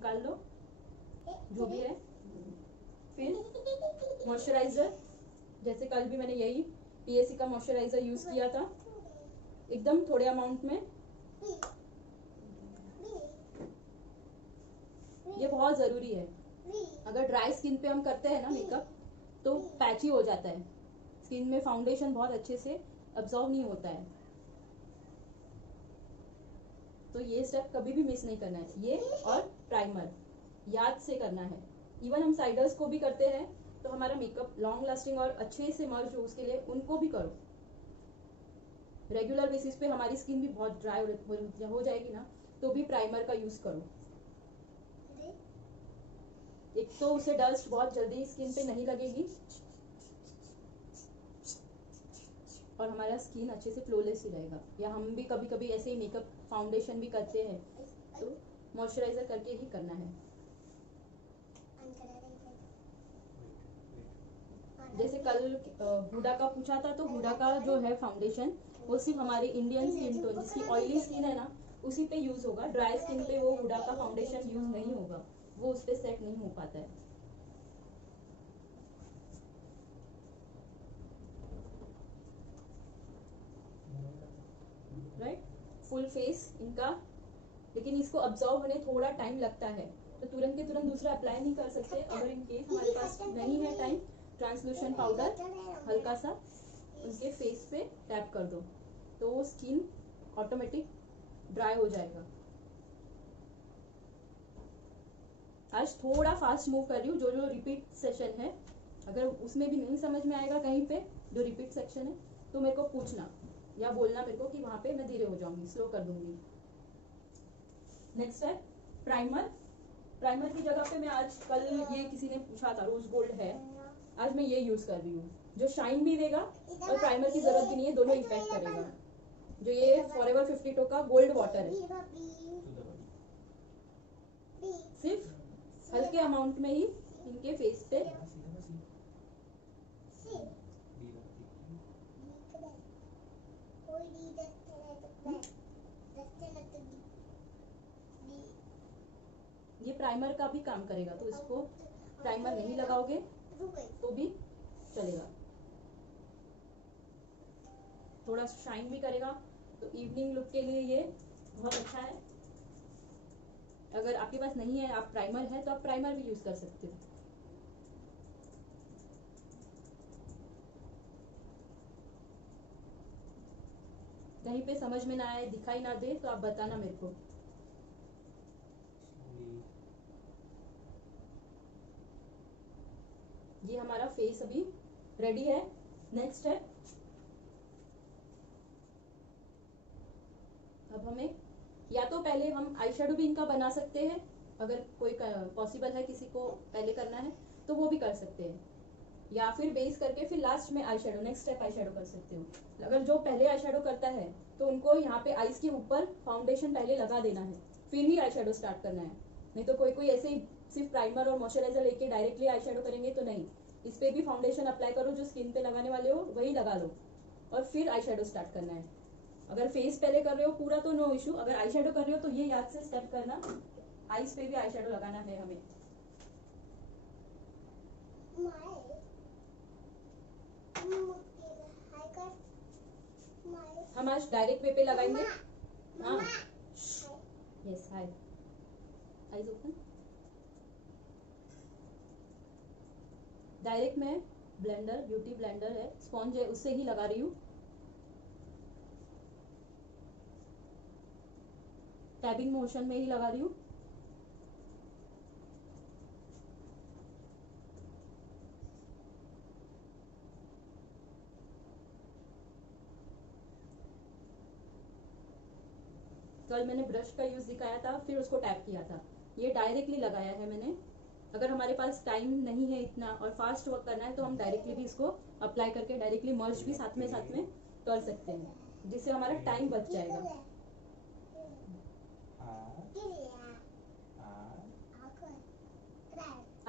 निकाल लो जो भी है। फिर मॉइस्चराइजर, जैसे कल भी मैंने यही पीएसी का मॉइस्चराइजर यूज किया था, एकदम थोड़े अमाउंट में। ये बहुत जरूरी है। अगर ड्राई स्किन पे हम करते हैं ना मेकअप तो पैची हो जाता है, स्किन में फाउंडेशन बहुत अच्छे से अब्जॉर्व नहीं होता है। तो ये स्टेप कभी भी मिस नहीं करना है, ये और प्राइमर याद से करना है। इवन हम साइडर्स को भी करते हैं तो हमारा मेकअप लॉन्ग लास्टिंग और अच्छे से मर्ज हो उसके लिए उनको भी करो। रेगुलर बेसिस पे हमारी स्किन भी बहुत ड्राई हो जाएगी ना, तो भी प्राइमर का यूज करो। एक तो उससे डस्ट बहुत जल्दी स्किन पे नहीं लगेगी और हमारा स्किन अच्छे से फ्लोलेस ही रहेगा। या हम भी कभी कभी ऐसे ही मेकअप फाउंडेशन भी करते हैं तो मॉइस्चराइजर करके ही करना है। जैसे कल हुडा का पूछा था, तो हुडा का जो है फाउंडेशन वो सिर्फ हमारे इंडियन स्किन टोन जिसकी ऑयली स्किन है ना उसी पे यूज होगा। ड्राई स्किन पे वो हुडा का फाउंडेशन यूज नहीं होगा, वो उस पे सेट नहीं हो पाता है। राइट, फुल फेस इनका, लेकिन इसको अब्जॉर्व होने थोड़ा टाइम लगता है, तो तुरंत के तुरंत दूसरा अप्लाई नहीं कर सकते। अगर इन केस हमारे पास नहीं है टाइम, ट्रांसलूशन पाउडर हल्का सा उनके फेस पे टैप कर दो तो वो स्किन ऑटोमेटिक ड्राई हो जाएगा। आज थोड़ा फास्ट मूव कर रही हूँ, जो जो रिपीट सेशन है अगर उसमें भी नहीं समझ में आएगा कहीं पे जो रिपीट सेक्शन है तो मेरे को पूछना या बोलना मेरे को कि वहां पे मैं धीरे हो जाऊंगी, स्लो कर दूंगी। नेक्स्ट है प्राइमर। प्राइमर की जगह पे मैं आज कल ये किसी ने पूछा था रोज गोल्ड है, आज मैं ये यूज कर रही हूँ जो शाइन भी देगा और प्राइमर की जरूरत भी नहीं है, दोनों इफेक्ट करेगा। जो ये फॉरएवर 52 का गोल्ड वाटर है, सिर्फ हल्के अमाउंट में ही इनके फेस पे ये प्राइमर का भी काम करेगा। तो इसको प्राइमर नहीं लगाओगे तो भी चलेगा, थोड़ा शाइन भी करेगा। तो इवनिंग लुक के लिए ये बहुत अच्छा है। अगर आपके पास नहीं है, आप प्राइमर है तो आप प्राइमर भी यूज कर सकते हो। कहीं पे समझ में ना आए, दिखाई ना दे तो आप बताना मेरे को। ये हमारा फेस अभी रेडी है। नेक्स्ट है, अब हमें या तो पहले हम आई शेडो भी इनका बना सकते हैं, अगर कोई पॉसिबल है किसी को पहले करना है तो वो भी कर सकते हैं, या फिर बेस करके फिर लास्ट में eye shadow, next step eye shadow कर सकते हो। अगर जो पहले आई शेडो करता है तो उनको यहाँ पे आईज के ऊपर फाउंडेशन पहले लगा देना है, फिर ही आई शेडो स्टार्ट करना है। नहीं तो कोई कोई ऐसे ही सिर्फ प्राइमर और मॉइस्चराइजर लेके डायरेक्टली आई शेडो करेंगे तो नहीं, इस पे भी फाउंडेशन अप्लाई करो, जो स्किन पे लगाने वाले हो वही लगा लो और फिर आई शेडो स्टार्ट करना है। अगर फेस पहले कर रहे हो पूरा तो नो इशू, अगर आई शेडो कर रहे हो तो ये याद से स्टेप करना, आईज पे भी आई शेडो लगाना है हमें। हम आज डायरेक्ट वे पे लगाएंगे। हाँ यस, हाय, आईज ओपन। डायरेक्ट में ब्लेंडर, ब्यूटी ब्लेंडर है, स्पॉन्ज है, उससे ही लगा रही हूँ। टैबिंग मोशन में ही लगा रही हूँ। कल मैंने ब्रश का यूज दिखाया था, फिर उसको टैप किया था, ये डायरेक्टली लगाया है मैंने। अगर हमारे पास टाइम नहीं है इतना और फास्ट वर्क करना है तो हम डायरेक्टली भी इसको अप्लाई करके डायरेक्टली मर्ज भी साथ में कर सकते हैं, जिससे हमारा टाइम बच जाएगा।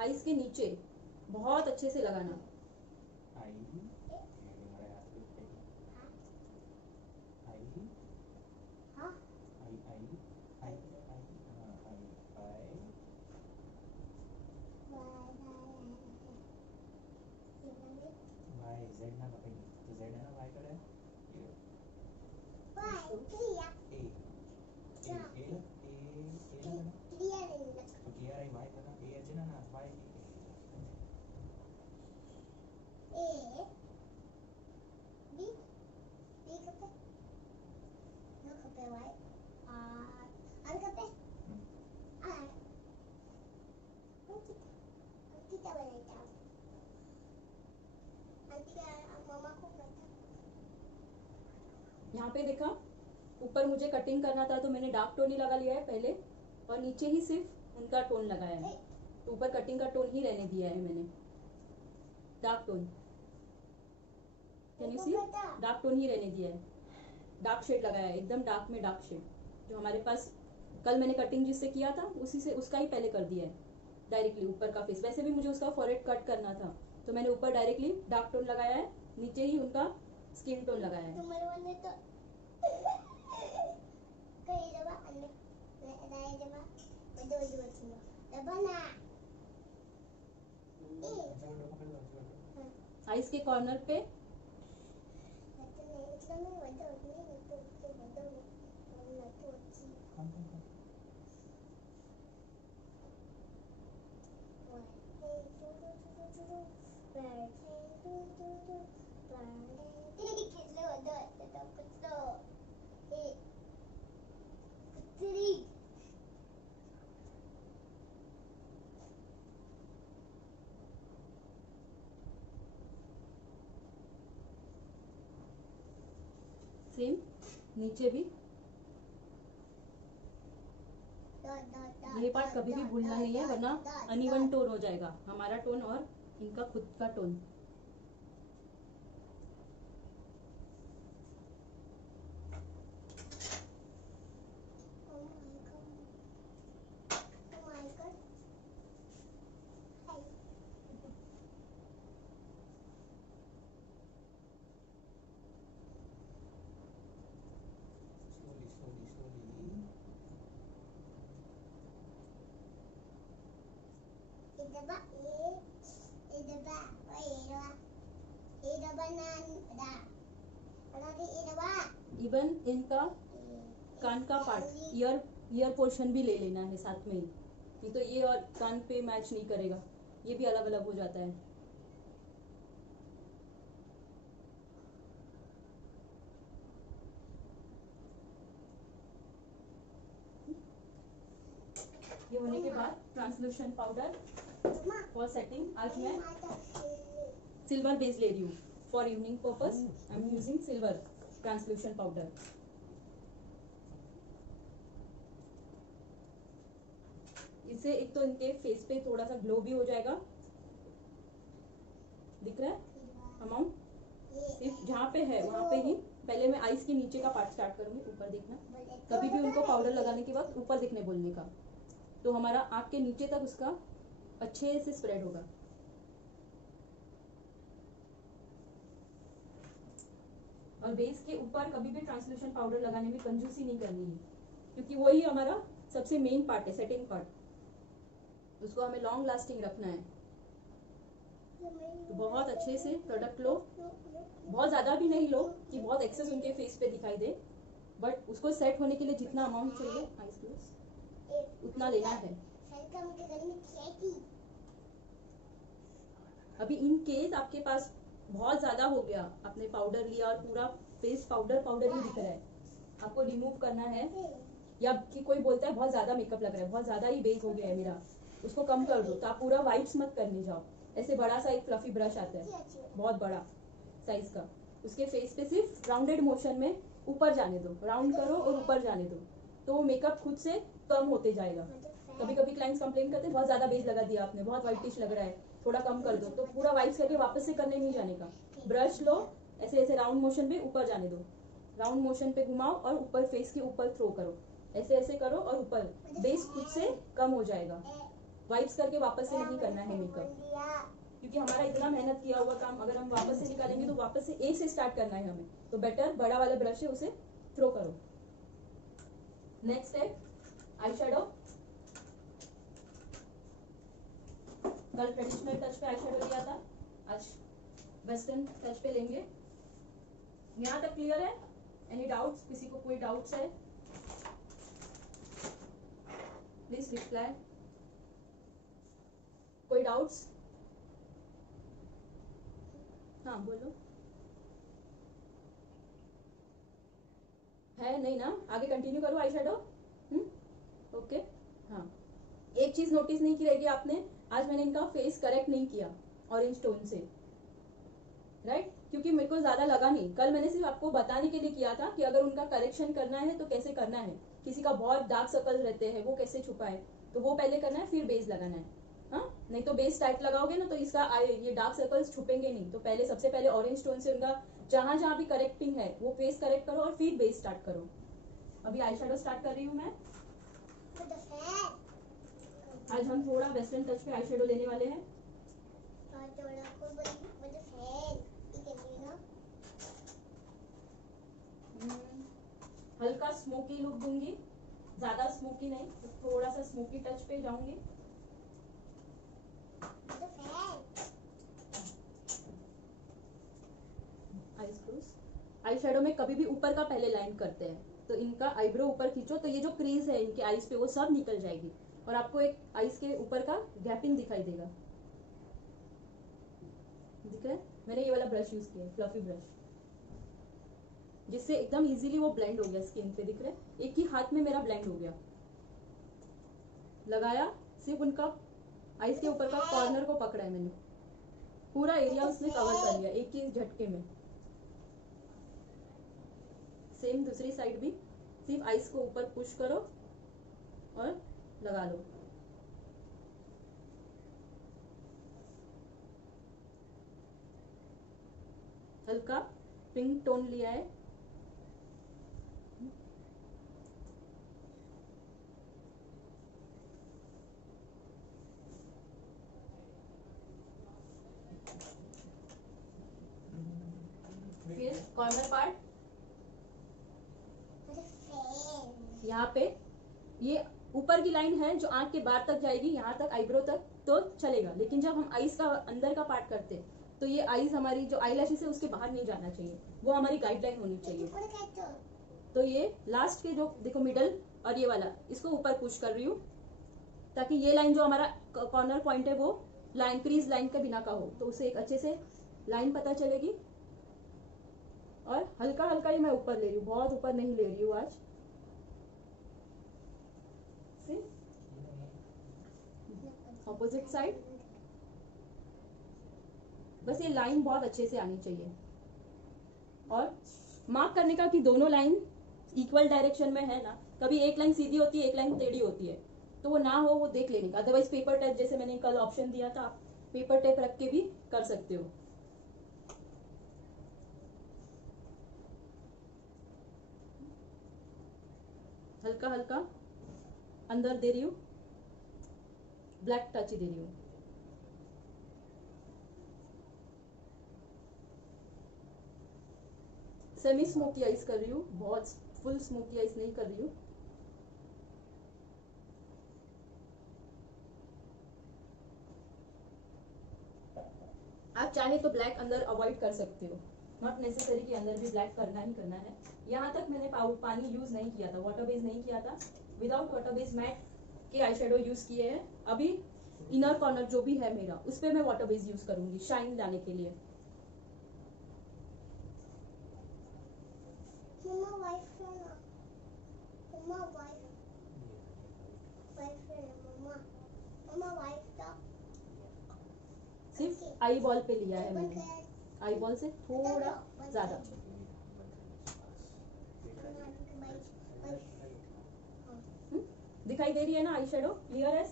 आईज के नीचे बहुत अच्छे से लगाना। पे देखा ऊपर मुझे कटिंग करना था तो मैंने डार्क टोन ही लगा लिया है पहले, और नीचे ही सिर्फ उनका टोन लगाया है। तो ऊपर कटिंग का टोन ही रहने दिया है मैंने, dark tone. Can you see? Dark tone ही रहने दिया है, डार्क शेड लगाया है, एकदम डार्क में डार्क शेड जो हमारे पास कल मैंने कटिंग जिससे किया था उसी से उसका ही पहले कर दिया है डायरेक्टली ऊपर का फेस। वैसे भी मुझे उसका फॉरहेड कट करना था तो मैंने ऊपर डायरेक्टली डार्क टोन लगाया है, नीचे ही उनका स्किन टोन लगाया है। आइस के कॉर्नर पे सेम नीचे भी। ये पार्ट कभी भी भूलना नहीं है वरना अनइवन टोन हो जाएगा हमारा टोन और इनका खुद का टोन। इवन इनका कान का पार्ट ईयर पोर्शन भी ले लेना है साथ में ही, नहीं तो ये और कान पे मैच नहीं करेगा, ये भी अलग अलग हो जाता है। ये होने के बाद ट्रांसलूशन पाउडर फॉर सेटिंग। आज मैं सिल्वर बेस ले रही हूँ for evening purpose. I am using silver translucent powder. इससे एक तो इनके फेस पे थोड़ा सा ग्लो भी हो जाएगा, दिख रहा है अमाउंट, सिर्फ जहाँ पे है वहाँ पे ही। पहले मैं आईज के नीचे का पार्ट स्टार्ट करूंगी, ऊपर देखना, कभी भी उनको पाउडर लगाने के वक्त ऊपर दिखने बोलने का, तो हमारा आँख के नीचे तक उसका अच्छे से स्प्रेड होगा। और बेस के ऊपर कभी भी ट्रांसलूशन पाउडर लगाने में कंजूसी नहीं करनी है, क्योंकि वही हमारा सबसे मेन पार्ट है, सेटिंग पार्ट। उसको हमें लॉन्ग लास्टिंग रखना है। तो बहुत अच्छे से प्रोडक्ट लो, बहुत ज्यादा भी नहीं लो कि बहुत एक्सेस उनके फेस पे दिखाई दे, बट उसको सेट होने के लिए जितना अमाउंट चाहिए आइस क्लोज उतना लेना है। अभी इन केस आपके पास बहुत ज्यादा हो गया, आपने पाउडर लिया और पूरा फेस पाउडर ही दिख रहा है, आपको रिमूव करना है, या कि कोई बोलता है बहुत ज्यादा मेकअप लग रहा है, बहुत ज्यादा ही बेस हो गया है मेरा, उसको कम कर दो, तो आप पूरा वाइप्स मत करने जाओ। ऐसे बड़ा सा एक फ्लफी ब्रश आता है बहुत बड़ा साइज का, उसके फेस पे सिर्फ राउंडेड मोशन में ऊपर जाने दो, राउंड करो और ऊपर जाने दो, तो वो मेकअप खुद से कम होते जाएगा। कभी कभी क्लाइंट्स कंप्लेन करते हैं बहुत ज्यादा बेस लगा दिया आपने, बहुत वाइटिश लग रहा है, थोड़ा कम कर दो, तो पूरा वाइप्स करके वापस से करने नहीं जाने का, ब्रश लो, ऐसे ऐसे राउंड मोशन पे ऊपर जाने दो, राउंड मोशन पे घुमाओ और ऊपर फेस के ऊपर थ्रो करो, ऐसे ऐसे करो और ऊपर बेस खुद से कम हो जाएगा। वाइप्स करके वापस से नहीं करना है मेकअप, क्योंकि हमारा इतना मेहनत किया हुआ काम अगर हम वापस से निकालेंगे तो वापस से ए से स्टार्ट करना है हमें, तो बेटर बड़ा वाला ब्रश है उसे थ्रो करो। Next step eye shadow. कल ट्रेडिशनल टच पे आई शेडो लिया था, आज वेस्टर्न टच पे लेंगे। यहाँ तक क्लियर है? Any doubts? किसी को कोई डाउट्स है प्लीज रिप्लाई। कोई डाउट्स? हाँ बोलो। है नहीं ना? आगे कंटिन्यू करो आई शेडो। ओके। हाँ, एक चीज नोटिस नहीं की रहेगी आपने, आज मैंने इनका फेस करेक्ट नहीं किया ऑरेंज टोन से, राइट? क्योंकि मेरे को ज्यादा लगा नहीं, कल मैंने सिर्फ आपको बताने के लिए किया था कि अगर उनका करेक्शन करना है तो कैसे करना है, किसी का बहुत डार्क सर्कल रहते हैं वो कैसे छुपाए, तो वो पहले करना है फिर बेस लगाना है। हाँ, नहीं तो बेस टाइट लगाओगे ना तो इसका ये डार्क सर्कल्स छुपेंगे नहीं। तो पहले सबसे पहले ऑरेंज टोन से उनका जहां जहां भी करेक्टिंग है वो फेस करेक्ट करो और फिर बेस स्टार्ट करो। अभी आई शेडो स्टार्ट कर रही हूँ मैं। आज हम थोड़ा वेस्टर्न टच पे आई शेडो लेने वाले हैं। हल्का स्मोकी लुक दूंगी, ज्यादा स्मोकी नहीं, थोड़ा सा स्मोकी टच पे जाऊंगी। आई शेडो में कभी भी ऊपर का पहले लाइन करते हैं, तो इनका आईब्रो ऊपर खींचो तो ये जो क्रीज है इनके आईज पे वो सब निकल जाएगी और आपको एक आईज के ऊपर का गैपिंग दिखाई देगा। दिख रहा है? मैंने ये वाला ब्रश यूज किया है, फ्लफी ब्रश, जिससे एकदम इजीली वो ब्लेंड हो गया स्किन पे। दिख रहा है? एक ही हाथ में मेरा ब्लेंड हो गया। लगाया, सिर्फ उनका आईज के ऊपर का कॉर्नर को पकड़ा है मैंने, पूरा एरिया उसने कवर कर लिया एक ही झटके में। सेम दूसरी साइड भी, सिर्फ आईज को ऊपर पुश करो और लगा लो। हल्का पिंक टोन लिया है। फिर कॉर्नर पार्ट, यहाँ पे ये ऊपर की लाइन है जो आंख के बाहर तक जाएगी, यहाँ तक आईब्रो तक तो चलेगा, लेकिन जब हम आईज का अंदर का पार्ट करते हैं तो ये आईज हमारी जो आई लैशेस है उसके बाहर नहीं जाना चाहिए, वो हमारी गाइडलाइन होनी चाहिए। तो ये लास्ट के जो देखो मिडल और ये वाला, इसको ऊपर पुश कर रही हूँ ताकि ये लाइन जो हमारा कॉर्नर पॉइंट है वो लाइन क्रीज लाइन के बिना का हो, तो उसे एक अच्छे से लाइन पता चलेगी। और हल्का हल्का ही मैं ऊपर ले रही हूँ, बहुत ऊपर नहीं ले रही हूँ आज। ऑपोजिट साइड, बस ये लाइन बहुत अच्छे से आनी चाहिए और मार्क करने का कि दोनों लाइन इक्वल डायरेक्शन में है ना। कभी एक लाइन सीधी होती है, एक लाइन टेढ़ी होती है, तो वो ना हो वो देख लेने का। अदरवाइज पेपर टेप जैसे मैंने कल ऑप्शन दिया था, पेपर टेप रख के भी कर सकते हो। हल्का हल्का अंदर दे रही हूँ, ब्लैक टच ही दे रही हूँ। सेमी स्मोकी आइज कर रही हूँ, बहुत फुल स्मोकी आइज नहीं कर रही हूँ। आप चाहे तो ब्लैक अंदर अवॉइड कर सकते हो, नॉट नेसेसरी कि अंदर भी ब्लैक करना ही करना है। यहाँ तक मैंने पानी यूज नहीं किया था, वाटर बेस नहीं किया था, विदाउट वाटर बेस मैट के आई शेडो यूज किए हैं। अभी इनर कॉर्नर जो भी है मेरा, उस पर मैं वाटर बेस यूज करूंगी शाइन लाने के लिए। सिर्फ आई बॉल पे लिया है मैंने, आई बॉल से थोड़ा ज्यादा। दिखाई दे रही है ना आई शेडो क्लियर है?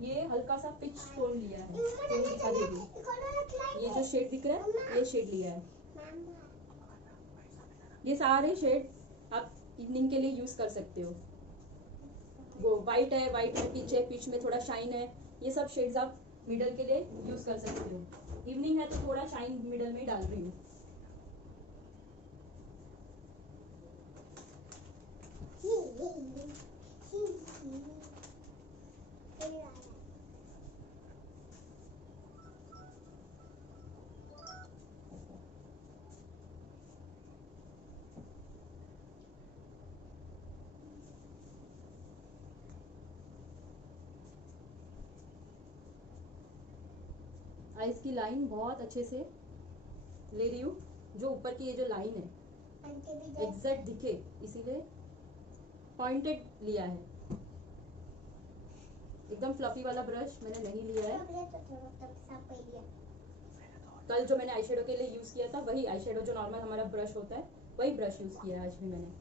ये हल्का सा पिच टोन लिया है, टोन दिखा देगी। ये जो शेड दिख रहा है ये शेड लिया है। ये सारे शेड आप इवनिंग के लिए यूज कर सकते हो। वो वाइट है, वाइट में पिच है, पिच में थोड़ा शाइन है, ये सब शेड्स आप मिडल के लिए यूज कर सकते हो। इवनिंग है तो थोड़ा शाइन मिडल में डाल रही हूँ। आइज की लाइन बहुत अच्छे से ले रही हूँ, जो ऊपर की ये जो लाइन है एग्जैक्ट दिखे, इसीलिए पॉइंटेड लिया है। एकदम फ्लफी वाला ब्रश मैंने नहीं लिया है। कल जो मैंने आई शेडो के लिए यूज़ किया था वही आई शेडो जो नॉर्मल हमारा ब्रश होता है वही ब्रश यूज़ किया है आज भी मैंने।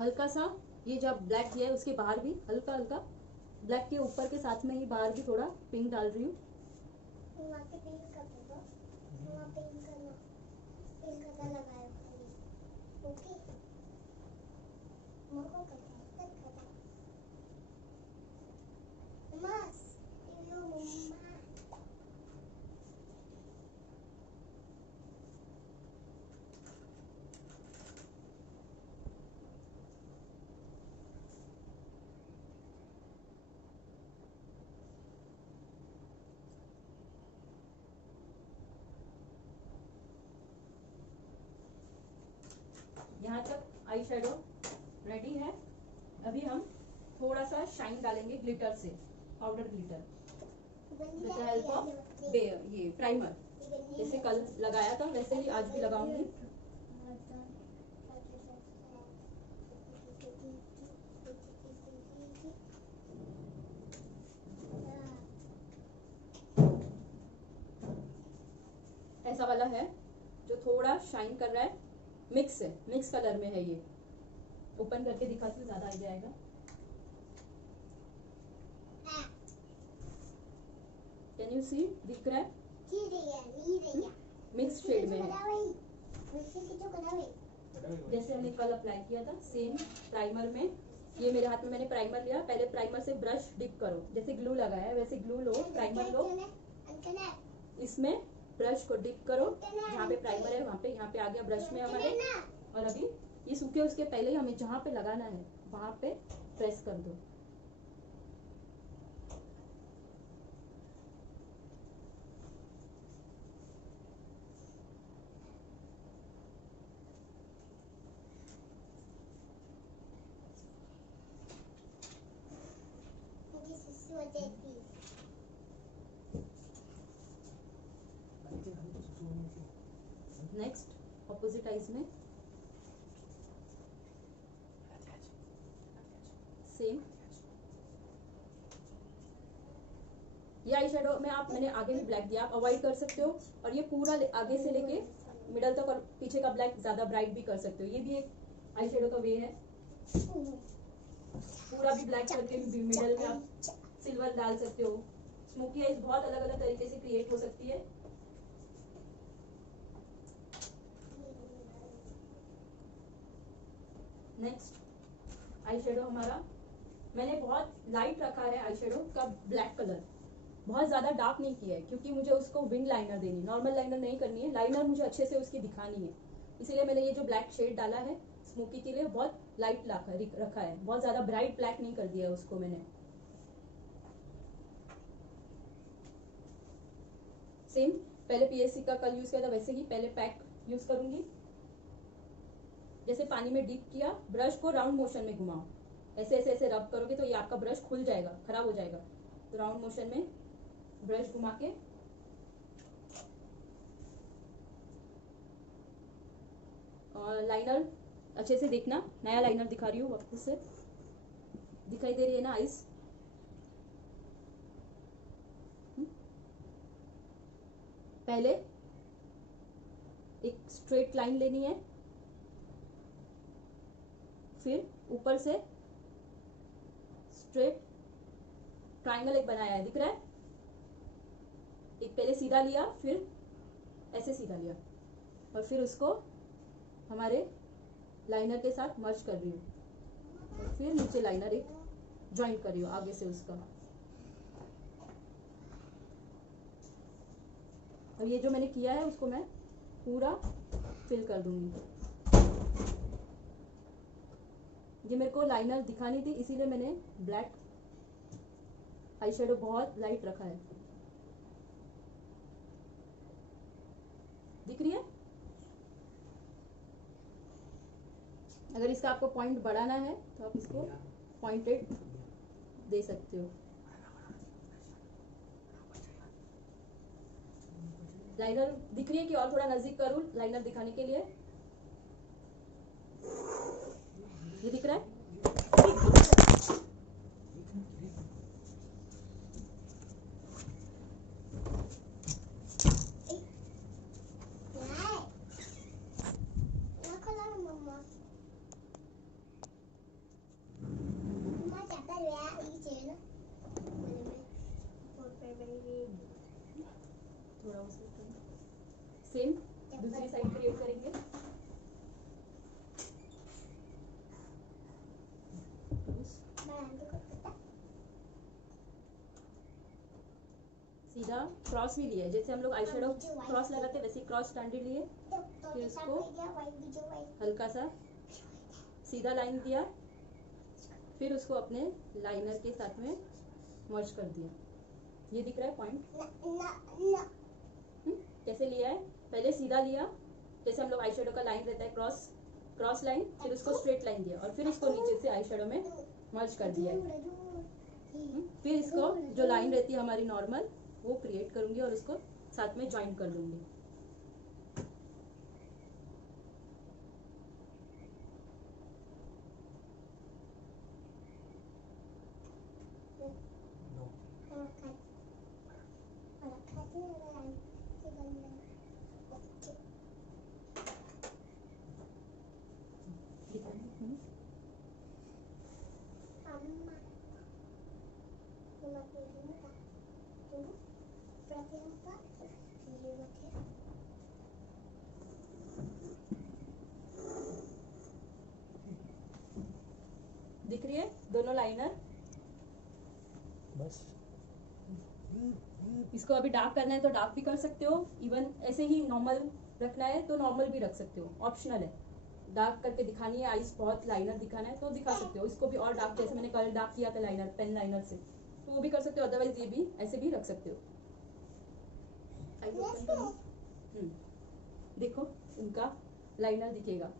हल्का सा ये जब ब्लैक किया है उसके बाहर भी हल्का हल्का ब्लैक के ऊपर के साथ में ही बाहर भी थोड़ा पिंक डाल रही हूँ। यहाँ तक आई शेडो रेडी है। अभी हम थोड़ा सा शाइन डालेंगे ग्लिटर से, powder glitter with the help of ये प्राइमर। जैसे कल लगाया था वैसे ही आज भी लगाऊंगी। ऐसा वाला है जो थोड़ा शाइन कर रहा है, मिक्स है, मिक्स कलर में है ये। ओपन करके दिखाती हूँ, ज्यादा आइडिया आएगा। कैन यू सी, दिख रहा है? मिक्स शेड में है, जैसे हमने कल अप्लाई किया था सेम प्राइमर में। ये मेरे हाथ में मैंने प्राइमर लिया, पहले प्राइमर से ब्रश डिप करो, जैसे ग्लू लगाया है वैसे ग्लू लो, प्राइमर लो, इसमें ब्रश को डिप करो, जहाँ पे प्राइमर है वहाँ पे, यहाँ पे आ गया ब्रश में हमारे। और अभी ये सूखे उसके पहले ही हमें जहाँ पे लगाना है वहाँ पे प्रेस कर दो। नेक्स्ट ऑपोजिट आइज में सेम। ये आई शेडो में आप, मैंने आगे भी ब्लैक दिया, आप अवॉइड कर सकते हो। और ये पूरा आगे से लेके मिडल तक और पीछे का ब्लैक ज्यादा ब्राइट भी कर सकते हो। ये भी एक आई शेडो का वे है। पूरा भी ब्लैक करके मिडल में आप सिल्वर डाल सकते हो। स्मोकी आइज बहुत अलग अलग तरीके से क्रिएट हो सकती है। नेक्स्ट आई शेडो हमारा, मैंने बहुत लाइट रखा है आई शेडो का ब्लैक कलर, बहुत ज्यादा डार्क नहीं किया है क्योंकि मुझे उसको विंग लाइनर देनी, नॉर्मल लाइनर नहीं करनी है। लाइनर मुझे अच्छे से उसकी दिखानी है, इसीलिए मैंने ये जो ब्लैक शेड डाला है स्मोकी के लिए बहुत लाइट रखा है, बहुत ज्यादा ब्राइट ब्लैक नहीं कर दिया उसको मैंने। सेम पहले पीएससी का कल यूज किया था वैसे ही पहले पैक यूज करूंगी। जैसे पानी में डिप किया, ब्रश को राउंड मोशन में घुमाओ, ऐसे ऐसे ऐसे रब करोगे तो ये आपका ब्रश खुल जाएगा, खराब हो जाएगा। तो राउंड मोशन में ब्रश घुमा के और लाइनर अच्छे से देखना, नया लाइनर दिखा रही हूँ वापस से, दिखाई दे रही है ना आइस? पहले एक स्ट्रेट लाइन लेनी है, फिर ऊपर से स्ट्रेट ट्रायंगल एक बनाया है, दिख रहा है? एक पहले सीधा लिया, फिर ऐसे सीधा लिया और फिर उसको हमारे लाइनर के साथ मर्ज कर रही हूँ और फिर नीचे लाइनर एक ज्वाइन कर रही हूँ आगे से उसका। और ये जो मैंने किया है उसको मैं पूरा फिल कर दूंगी। ये मेरे को लाइनर दिखानी थी इसीलिए मैंने ब्लैक आई शेडो बहुत लाइट रखा है, दिख रही है? अगर इसका आपको पॉइंट बढ़ाना है तो आप इसको पॉइंटेड दे सकते हो। लाइनर दिख रही है कि और थोड़ा नजदीक करूं लाइनर दिखाने के लिए? ये दिख रहा है? थोड़ा सेम दूसरी साइड क्रिएट करेंगे। सीधा क्रॉस भी लिया है, जैसे हम लोग आई शेडो क्रॉस लगाते हैं वैसे क्रॉस स्टैंडर्ड लिए, फिर उसको हल्का सा सीधा लाइन दिया, फिर उसको अपने लाइनर के साथ में मर्ज कर दिया। ये दिख रहा है पॉइंट? कैसे लिया है? पहले सीधा लिया, जैसे हम लोग आई शेडो का लाइन रहता है क्रॉस लाइन, फिर उसको स्ट्रेट लाइन दिया और फिर उसको नीचे से आई शेडो में मर्ज कर दिया है। फिर इसको जो लाइन रहती है हमारी नॉर्मल वो क्रिएट करूंगी और उसको साथ में ज्वाइन कर दूंगी। दिख रही है दोनों लाइनर? बस इसको अभी डार्क करना है तो डार्क भी कर सकते हो, इवन ऐसे ही नॉर्मल रखना है तो नॉर्मल भी रख सकते हो, ऑप्शनल है। डार्क करके दिखानी है, आईज बहुत लाइनर दिखाना है तो दिखा सकते हो। इसको भी और डार्क, जैसे मैंने कल डार्क किया था लाइनर पेन लाइनर से, तो वो भी कर सकते हो। अदरवाइज ये भी ऐसे भी रख सकते हो। देखो उनका लाइनर दिखेगा,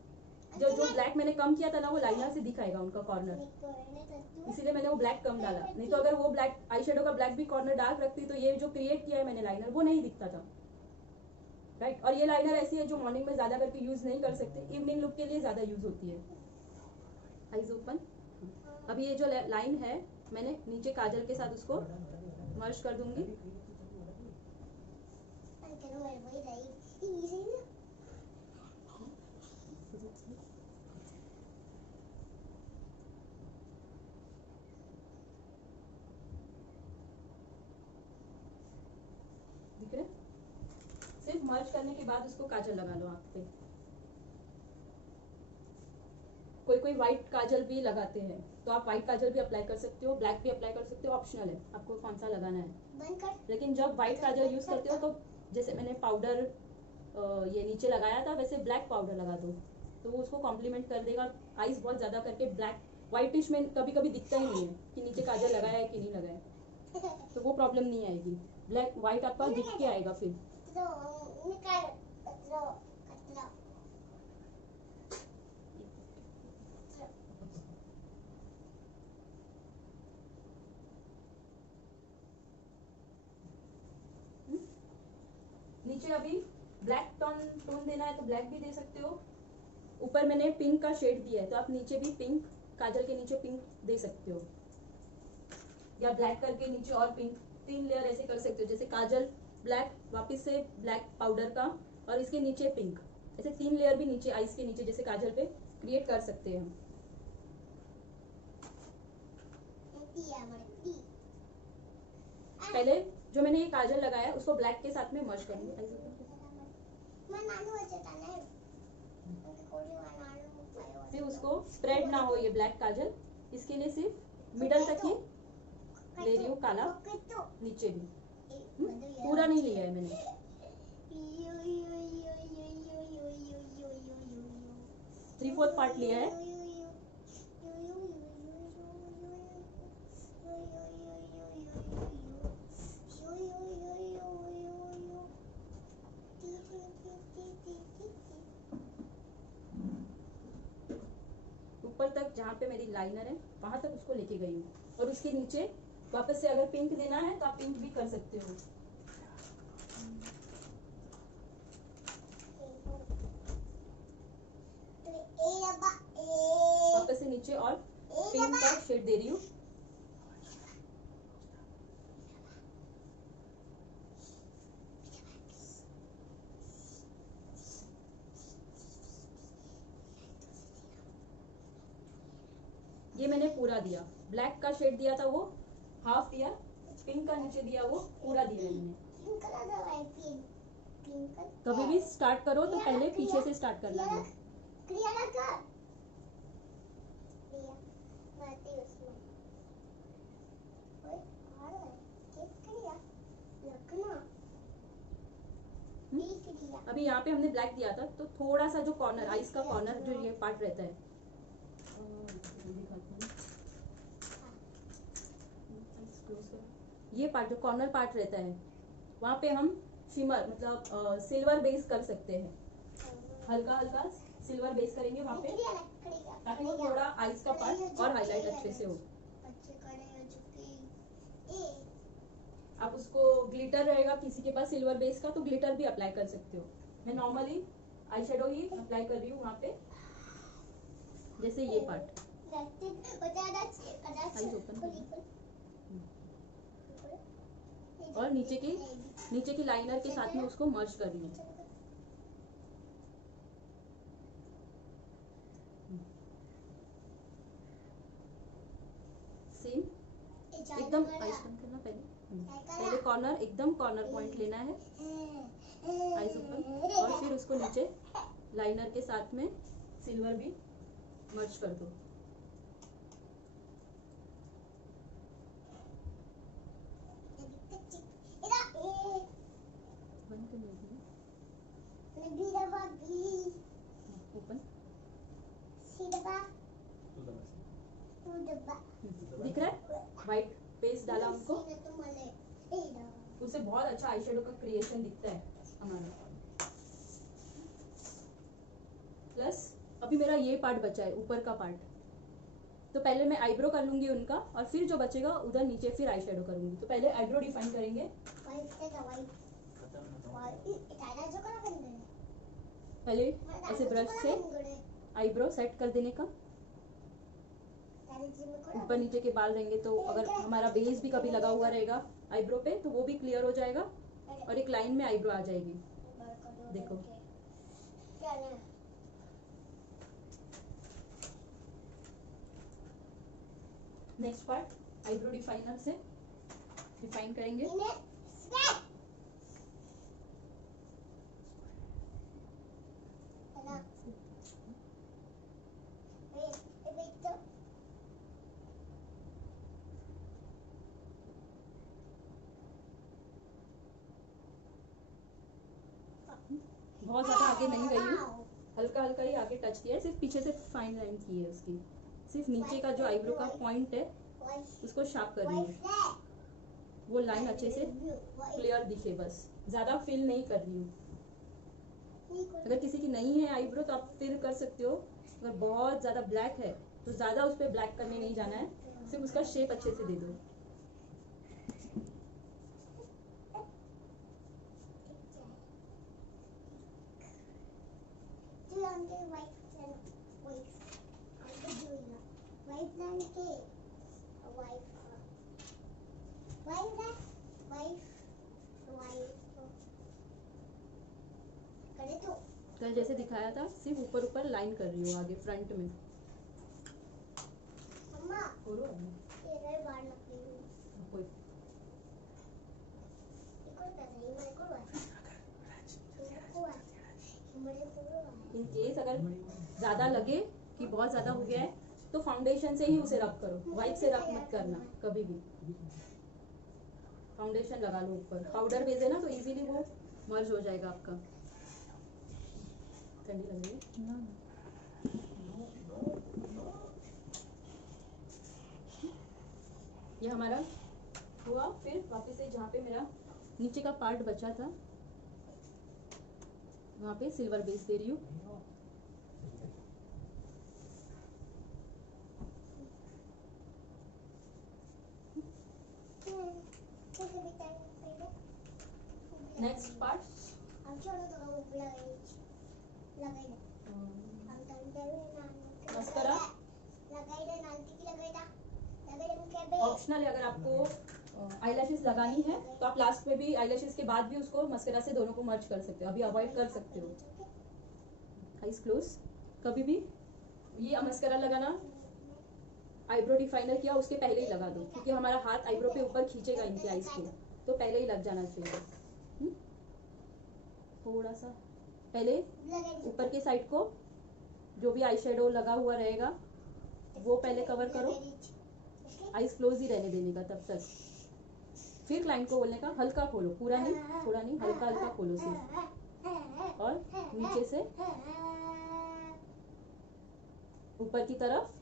जो ब्लैक मैंने कम किया था ना वो लाइनर से दिखाएगा उनका कॉर्नर, इसीलिए मैंने वो ब्लैक कम डाला। नहीं तो अगर वो ब्लैक आई शेडो का ब्लैक भी कॉर्नर डार्क रखती तो ये जो क्रिएट किया है मैंने लाइनर वो नहीं दिखता था, राइट। और ये लाइनर ऐसी है जो मॉर्निंग में ज्यादा करके यूज नहीं कर सकते, इवनिंग लुक के लिए ज्यादा यूज होती है। Eyes open. अभी ये जो लाइन है मैंने नीचे काजल के साथ उसको मर्ज कर दूंगी। दिख रहे? सिर्फ मर्ज करने के बाद उसको काजल लगा लो आँख पे। कोई व्हाइट काजल भी लगाते हैं तो आप व्हाइट काजल भी अप्लाई कर सकते हो, ब्लैक भी अप्लाई कर सकते हो, ऑप्शनल है आपको कौन सा लगाना है। लेकिन जब व्हाइट काजल यूज करते हो तो जैसे मैंने पाउडर ये नीचे लगाया था वैसे ब्लैक पाउडर लगा दो तो वो उसको कॉम्प्लीमेंट कर देगा। आईज बहुत ज्यादा करके ब्लैक व्हाइटिश में कभी कभी दिखता ही नहीं है कि नीचे काजल लगाया है कि नहीं लगाया, तो वो प्रॉब्लम नहीं आएगी। ब्लैक व्हाइट आपका दिख के आएगा फिर। नीचे अभी ब्लैक टोन देना है तो ब्लैक भी दे सकते हो। ऊपर मैंने पिंक का शेड दिया है तो आप नीचे भी पिंक, काजल के नीचे पिंक दे सकते हो, या ब्लैक करके नीचे और पिंक, 3 लेयर ऐसे कर सकते हो। जैसे काजल ब्लैक, वापस से ब्लैक पाउडर का और इसके नीचे पिंक, ऐसे 3 लेयर भी नीचे आईज के नीचे जैसे काजल पे क्रिएट कर सकते हैं हम। पहले जो मैंने ये काजल लगाया उसको ब्लैक के साथ में मर्ज करूंगी। फिर उसको स्प्रेड ना हो ये ब्लैक काजल, इसके लिए सिर्फ मिडल तक ही ले रही हूँ काला, नीचे भी पूरा नहीं लिया है मैंने। 3/4 पार्ट लिया है। ऊपर तक जहाँ पे मेरी लाइनर है वहां तक उसको लेके गई हूँ, और उसके नीचे वापस से अगर पिंक देना है तो आप पिंक भी कर सकते हो। वापस से नीचे शेड दे रही हूँ। ये मैंने पूरा दिया, ब्लैक का शेड दिया था वो हाफ दिया, पिंक का नीचे दिया वो पूरा दिया मैंने। कभी भी स्टार्ट करो तो पहले पीछे से स्टार्ट करना है। अभी यहाँ पे हमने ब्लैक दिया था तो थोड़ा सा जो कॉर्नर आइस का कॉर्नर जो ये पार्ट रहता है, ये पार्ट जो कॉर्नर पार्ट रहता है वहाँ पे हम शिमर मतलब सिल्वर बेस कर सकते हैं। हल्का हल्का सिल्वर बेस करेंगे वहाँ पे ताकि वो थोड़ा आइस का पार्ट और हाईलाइट अच्छे से हो। आप उसको ग्लिटर रहेगा किसी के पास सिल्वर बेस का तो ग्लिटर भी अप्लाई कर सकते हो। मैं नॉर्मली आई शेडो ही अप्लाई कर रही हूँ वहाँ पे, जैसे ये पार्ट आइज ओपन और नीचे की लाइनर के साथ में उसको मर्ज कर रही हूँ। सेम एकदम आइज बंद करना पहले कॉर्नर एकदम कॉर्नर पॉइंट लेना है, आइज ओपन और फिर उसको नीचे लाइनर के साथ में सिल्वर भी मर्ज कर दो। ओपन दिख रहा है, व्हाइट पेस्ट डाला हमको, उससे बहुत अच्छा आई शेडो का क्रिएशन दिखता है हमारा। प्लस अभी मेरा ये पार्ट बचा है ऊपर का पार्ट, तो पहले मैं आईब्रो कर लूंगी उनका और फिर जो बचेगा उधर नीचे फिर आई शेडो करूंगी। तो पहले आईब्रो डिफाइन करेंगे, पहले ऐसे ब्रश से आईब्रो सेट कर देने का। ऊपर नीचे के बाल रहेंगे तो अगर हमारा बेस भी कभी लगा हुआ रहेगा आईब्रो पे तो वो भी क्लियर हो जाएगा और एक लाइन में आईब्रो आ जाएगी। देखो नेक्स्ट पार्ट आईब्रो डिफाइनर से डिफाइन करेंगे। बहुत ज्यादा आगे नहीं गई हूँ, हल्का हल्का ही आगे टच किया है, सिर्फ पीछे से फाइन लाइन की है उसकी, सिर्फ नीचे का जो आईब्रो का पॉइंट है उसको शार्प कर रही हूँ, वो लाइन अच्छे से क्लियर दिखे, बस ज्यादा फिल नहीं कर रही हूँ। अगर किसी की नहीं है आईब्रो तो आप फिर कर सकते हो, अगर बहुत ज्यादा ब्लैक है तो ज्यादा उस पर ब्लैक करने नहीं जाना है, सिर्फ उसका शेप अच्छे से दे दो। कल जैसे दिखाया था सिर्फ ऊपर ऊपर लाइन कर रही हूँ आगे फ्रंट में। इन केस अगर ज्यादा लगे कि बहुत ज्यादा हो गया है तो फाउंडेशन से ही उसे रब करो, वाइप से रब मत करना कभी भी। फाउंडेशन लगा लो ऊपर, पाउडर बेस है ना तो इजीली वो मर्ज हो जाएगा आपका। ठंडी लग रही है, ये हमारा हुआ। फिर वापस से जहाँ पे मेरा नीचे का पार्ट बचा था वहाँ पे सिल्वर बेस दे रही हूँ। नेक्स्ट पार्ट मस्करा ऑप्शनल है, अगर आपको आईलैशेस लगानी है तो आप लास्ट में भी आईलैशेस के बाद भी उसको मस्करा से दोनों को मर्ज कर सकते हो, अभी अवॉइड कर सकते हो। Eyes close. कभी भी ये मस्करा लगाना, आईब्रो डिफाइनर किया उसके पहले ही लगा दो, क्योंकि हमारा हाथ आईब्रो पे ऊपर खींचेगा इनके आईज को, तो पहले ही लग जाना चाहिए। थोड़ा सा पहले ऊपर के साइड को जो भी आई शेडो लगा हुआ रहेगा वो पहले कवर करो, आईज क्लोज ही रहने देने का तब तक। फिर क्लाइंट को बोलने का हल्का खोलो, पूरा नहीं, थोड़ा नहीं, हल्का हल्का खोलो सिर्फ, और नीचे से ऊपर की तरफ।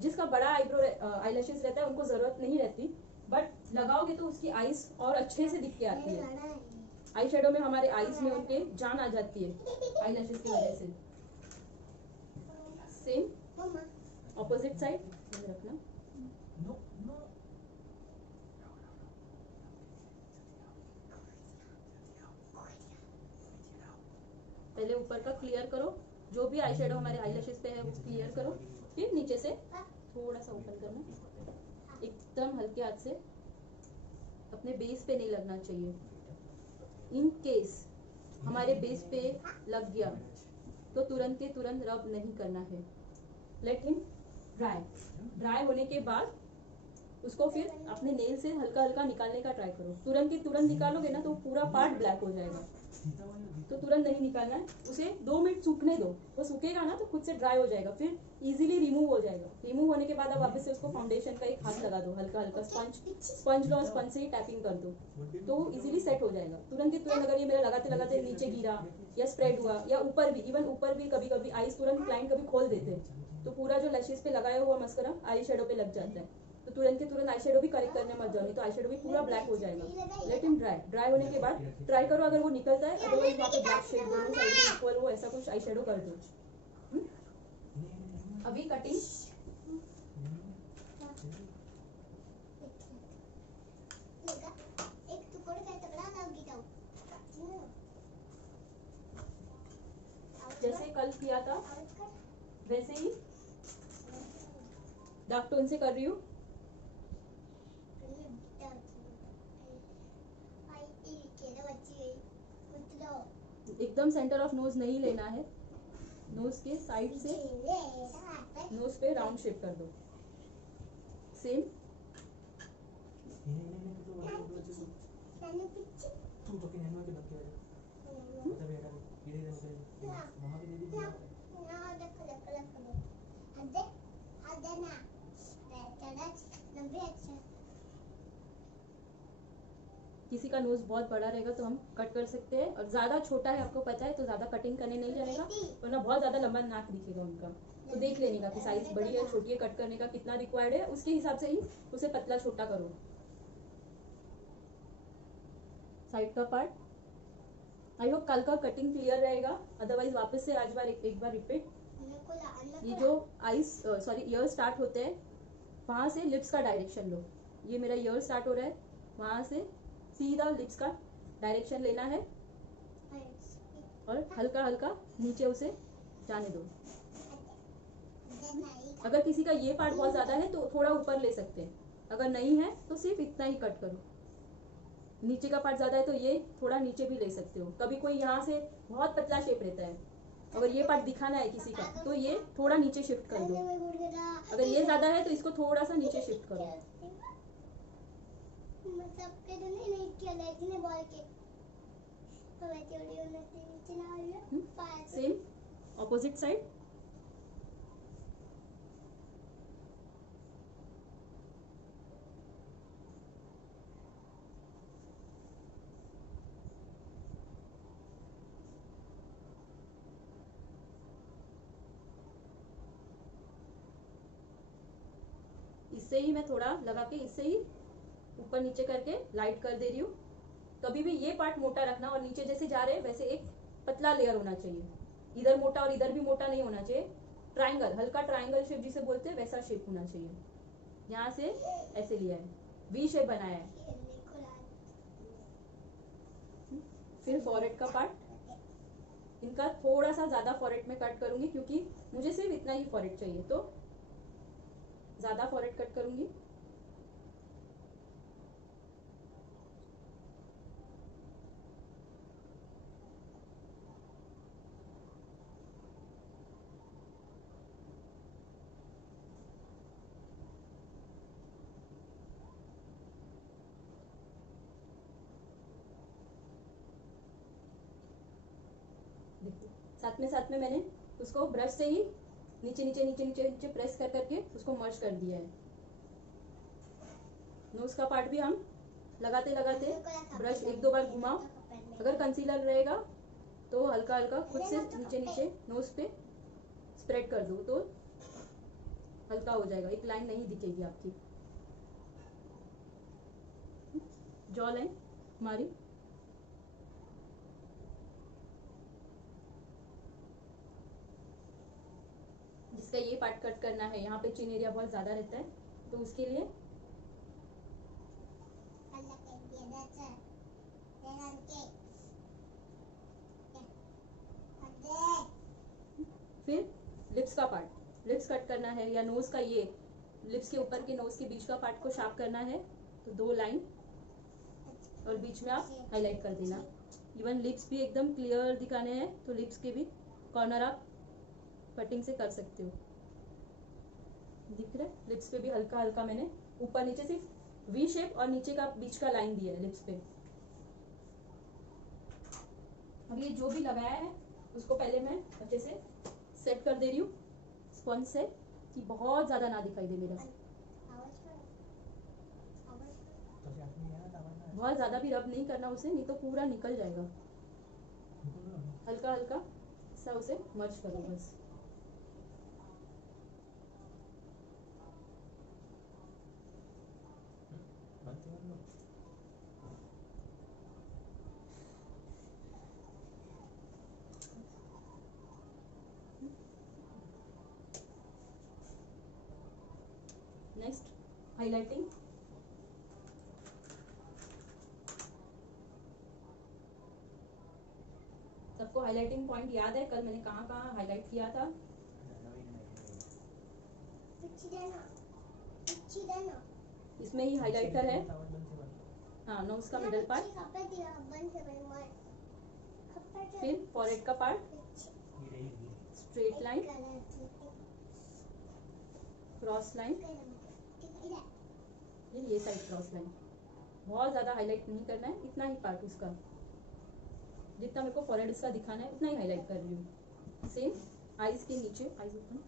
जिसका बड़ा आईब्रो आईलैशेस रहता है उनको जरूरत नहीं रहती, बट लगाओगे तो उसकी आईज और अच्छे से दिख के आती है। आई शेडो में हमारे आईज में उनके जान आ जाती है आईलैशेस की वजह से। सेम ऑपोजिट साइड रखना। पहले ऊपर का क्लियर करो, जो भी आई शेडो हमारे आईलैशेस पे है वो क्लियर करो, फिर नीचे से थोड़ा सा ओपन करना, एकदम हल्के हाथ से, अपने बेस पे नहीं लगना चाहिए। इन केस हमारे बेस पे लग गया तो तुरंत के तुरंत रब नहीं करना है, लेट हिम ड्राई होने के बाद उसको फिर अपने नेल से हल्का हल्का निकालने का ट्राई करो। तुरंत के तुरंत निकालोगे ना तो पूरा पार्ट ब्लैक हो जाएगा, तो तुरंत नहीं निकालना है, उसे 2 मिनट सूखने दो, वो सूखेगा ना तो खुद से ड्राई हो जाएगा, फिर इजीली रिमूव हो जाएगा। रिमूव होने के बाद अब वापस से उसको फाउंडेशन का एक हाथ लगा दो, हल्का हल्का स्पंज लो, स्पंज से ही टैपिंग कर दो तो वो इजीली सेट हो जाएगा। तुरंत के तुरंत अगर ये मेरा लगाते लगाते नीचे गिरा या स्प्रेड हुआ या ऊपर भी, इवन ऊपर भी कभी कभी आईज तुरंत क्लाइंट कभी खोल देते तो पूरा जो लैशेस पे लगाया हुआ मस्करा आई शेडो पे लग जाता है, तो तुरंत के तुरंत आई शेडो भी करेक्ट करने मत जाओ, नहीं तो आई शेडो भी पूरा ब्लैक हो जाएगा। लेट हिम ड्राई होने के बाद ट्राई करो, अगर वो निकलता है अदरवाइज वहाँ पे ब्लैक शेड दोनों साइड में इक्वल हो ऐसा कुछ आई शेडो कर दो। अभी कटिंग जैसे कल किया था वैसे ही डार्क टोन से कर रही हूँ। एकदम सेंटर ऑफ नोज नहीं लेना है, नोज के साइड से नोज पे राउंड शेप कर दो। सेम किसी का नोज बहुत बड़ा रहेगा तो हम कट कर सकते हैं, और ज्यादा छोटा है आपको पता है तो ज्यादा कटिंग करने नहीं जाएगा, वरना बहुत ज्यादा लंबा नाक दिखेगा उनका। तो देख लेने का कि साइज बड़ी है छोटी है, कट करने का कितना रिक्वायर्ड है उसके हिसाब से ही उसे पतला छोटा करो। साइड का पार्ट आई होप कल का कटिंग क्लियर रहेगा, अदरवाइज वापस से आज बार एक बार रिपीट। ये जो ईयर स्टार्ट होते हैं वहां से लिप्स का डायरेक्शन लो, ये मेरा ईयर स्टार्ट हो रहा है, वहां से सीधा लिप्स का डायरेक्शन लेना है और हल्का हल्का नीचे उसे जाने दो। अगर किसी का ये पार्ट बहुत ज्यादा है तो थोड़ा ऊपर ले सकते हैं, अगर नहीं है तो सिर्फ इतना ही कट करो। नीचे का पार्ट ज्यादा है तो ये थोड़ा नीचे भी ले सकते हो। कभी कोई यहाँ से बहुत पतला शेप रहता है, अगर ये पार्ट दिखाना है किसी का तो ये थोड़ा नीचे शिफ्ट कर दो, अगर ये ज्यादा है तो इसको थोड़ा सा नीचे शिफ्ट करो। Same opposite side. इससे ही मैं थोड़ा लगा के इससे ही ऊपर नीचे करके लाइट कर दे रही हूँ। कभी भी ये पार्ट मोटा रखना और नीचे जैसे जा रहे हैं वैसे एक पतला लेयर होना चाहिए, इधर मोटा और इधर भी मोटा नहीं होना चाहिए। ट्राइंगल, हल्का ट्राइंगल शेप जिसे बोलते हैं वैसा शेप होना चाहिए। यहाँ से ऐसे लिया है, वी शेप बनाया है। फिर फॉरहेड का पार्ट, इनका थोड़ा सा ज्यादा फॉरहेड में कट करूंगी क्योंकि मुझे सिर्फ इतना ही फॉरहेड चाहिए, तो ज़्यादा फॉरहेड कट करूँगी। साथ में मैंने उसको ब्रश से ही नीचे नीचे नीचे नीचे नीचे प्रेस कर करके उसको मर्ज कर दिया है। नोज का पार्ट भी हम लगाते लगाते ब्रश एक दो बार घुमाओ। अगर कंसीलर रहेगा तो हल्का हल्का खुद से नीचे नीचे नोज पे स्प्रेड कर दो तो हल्का हो जाएगा, एक लाइन नहीं दिखेगी आपकी। जॉ लाइन हमारी जिसका ये पार्ट कट करना है, यहाँ पे चिन एरिया बहुत ज्यादा रहता है तो उसके लिए फिर लिप्स का पार्ट, लिप्स कट करना है या नोज का ये लिप्स के ऊपर के नोज के बीच का पार्ट को शार्प करना है तो 2 लाइन और बीच में आप हाईलाइट कर देना। इवन लिप्स भी एकदम क्लियर दिखाने हैं तो लिप्स के भी कॉर्नर आप कटिंग से कर सकते हो। दिख रहा है? लिप्स पे भी हल्का हल्का मैंने ऊपर नीचे सिर्फ वी शेप और नीचे का बीच का लाइन दिया है लिप्स पे। अब ये जो भी लगाया है उसको पहले मैं अच्छे से सेट कर दे रही हूँ स्पंज से कि बहुत ज्यादा ना दिखाई दे मेरा। बहुत ज्यादा भी रब नहीं करना उसे, नहीं तो पूरा निकल जाएगा। हल्का हल्का सा उसे मर्ज करो बस। Next highlighting. सबको हाईलाइटिंग पॉइंट याद है? कल मैंने कहाँ कहाँ हाईलाइट किया था? इसमें ही हाईलाइटर है। हाँ, नोज का मिडल पार्ट, फिर फॉरहेड का part, straight line, cross line, ये साइड क्रॉस लाइन। बहुत ज्यादा हाईलाइट नहीं करना है, इतना ही पार्ट उसका जितना मेरे को फॉरहेड इसका दिखाना है उतना ही हाईलाइट कर रही हूँ। सेम आईज के नीचे, आईज ओपन,